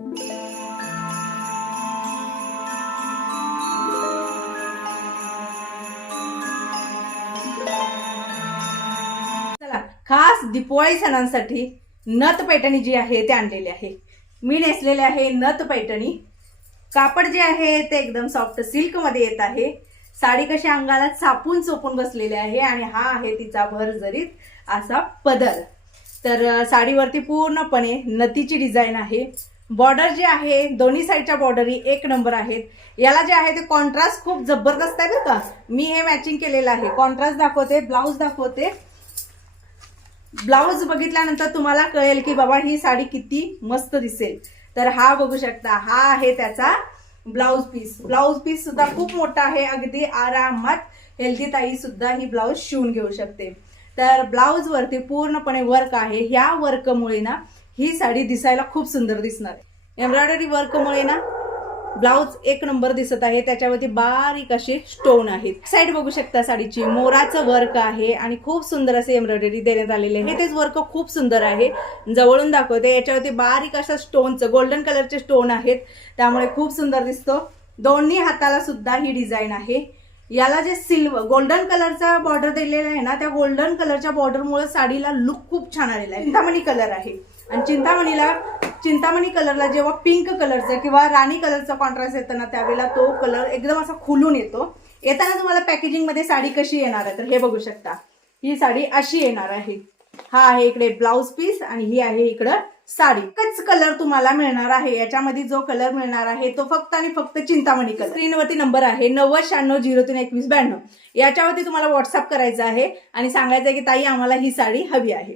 चला, खास दिवाळी सणांसाठी नथ पैठणी जी आहे ते आणलेली आहे. मी नेसलेले आहे नथ पैठणी. कापड जे आहे ते एकदम सॉफ्ट सिल्क मध्ये येत आहे. साडी कशी अंगाला चापून चोपून बसलेली आहे आणि हा आहे तिचा भरजरीत असा पदर. तर साडीवरती पूर्णपणे नथीची डिझाईन आहे. बॉर्डर जे आहे दोन्ही साईडच्या बॉर्डरी एक नंबर आहेत. याला जे आहे ते कॉन्ट्रास्ट खूप जबरदस्त आहे बरं का. मी हे मॅचिंग केलेलं आहे. कॉन्ट्रास्ट दाखवते, ब्लाऊज दाखवते. ब्लाऊज बघितल्यानंतर तुम्हाला कळेल की बाबा ही साडी किती मस्त दिसेल. तर हा बघू शकता, हा आहे त्याचा ब्लाऊज पीस. ब्लाऊज पीस सुद्धा खूप मोठा आहे. अगदी आरामात हेल्दी ताई सुद्धा ही ब्लाऊज शिवून घेऊ शकते. तर ब्लाऊज वरती पूर्णपणे वर्क आहे. ह्या वर्कमुळे ना ही साडी दिसायला खूप सुंदर दिसणार आहे. एम्ब्रॉयडरी वर्कमुळे ना ब्लाऊज एक नंबर दिसत आहे. त्याच्यावरती बारीक असे स्टोन आहेत. साईड बघू शकता साडीची मोराचं वर्क आहे आणि खूप सुंदर असे एम्ब्रॉयडरी देण्यात आलेले आहे. तेच वर्क खूप सुंदर आहे. जवळून दाखवते. याच्यावरती बारीक अशा स्टोनचं गोल्डन कलरचे स्टोन आहेत, त्यामुळे खूप सुंदर दिसतो. दोन्ही हाताला सुद्धा ही डिझाईन आहे. याला जे सिल्वर गोल्डन कलरचा बॉर्डर दिलेला आहे ना, त्या गोल्डन कलरच्या बॉर्डरमुळे साडीला लुक खूप छान आलेला आहे. चिंतामणी कलर आहे आणि चिंतामणी कलरला जेव्हा पिंक कलरचा किंवा राणी कलरचा कॉन्ट्रास्ट येतो ना, त्यावेळेला तो कलर एकदम असा खुलून येतो. येताना तुम्हाला पॅकेजिंग मध्ये साडी कशी येणार आहे तर हे बघू शकता. ही साडी अशी येणार आहे. हा आहे इकडे ब्लाऊज पीस आणि ही आहे इकडं साडी. एकच कलर तुम्हाला मिळणार आहे. याच्यामध्ये जो कलर मिळणार आहे तो फक्त आणि फक्त चिंतामणी कलर. स्क्रीनवरती नंबर आहे 9096032192. याच्यावरती तुम्हाला व्हॉट्सअप करायचं आहे आणि सांगायचं आहे की ताई आम्हाला ही साडी हवी आहे.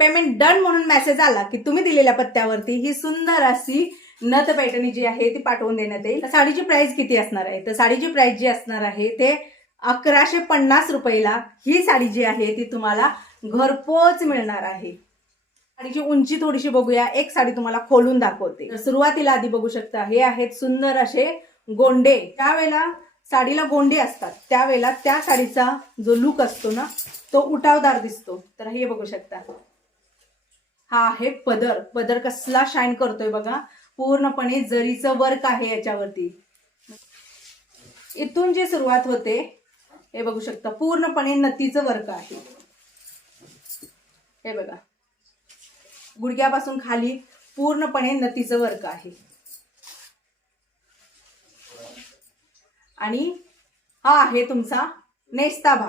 पेमेंट डन म्हणून मेसेज आला की तुम्ही दिलेल्या पत्त्यावरती ही सुंदर अशी नथ पैठणी जी आहे ती पाठवून देण्यात येईल. साडीची प्राइस किती असणार आहे तर साडीची प्राइस जी असणार आहे ते 1150 रुपयाला ही साडी जी आहे ती तुम्हाला घरपोच मिळणार आहे. साडीची उंची थोडीशी बघूया. एक साडी तुम्हाला खोलून दाखवते. तर सुरुवातीला आधी बघू शकता हे आहेत सुंदर असे गोंडे. त्यावेळेला साडीला गोंडे असतात, त्यावेळेला त्या साडीचा जो लुक असतो ना तो उठावदार दिसतो. तर हे बघू शकता. हा आहे पदर. पदर कसला शाईन करतोय बघा. पूर्णपणे जरीचं वर्क आहे याच्यावरती. इथून जे सुरुवात होते हे बघू शकता, पूर्णपणे नथीचं वर्क आहे. हे बघा, गुडघ्यापासून खाली पूर्णपणे नथीचं वर्क आहे. आणि हा आहे तुमचा नेस्ता भाग.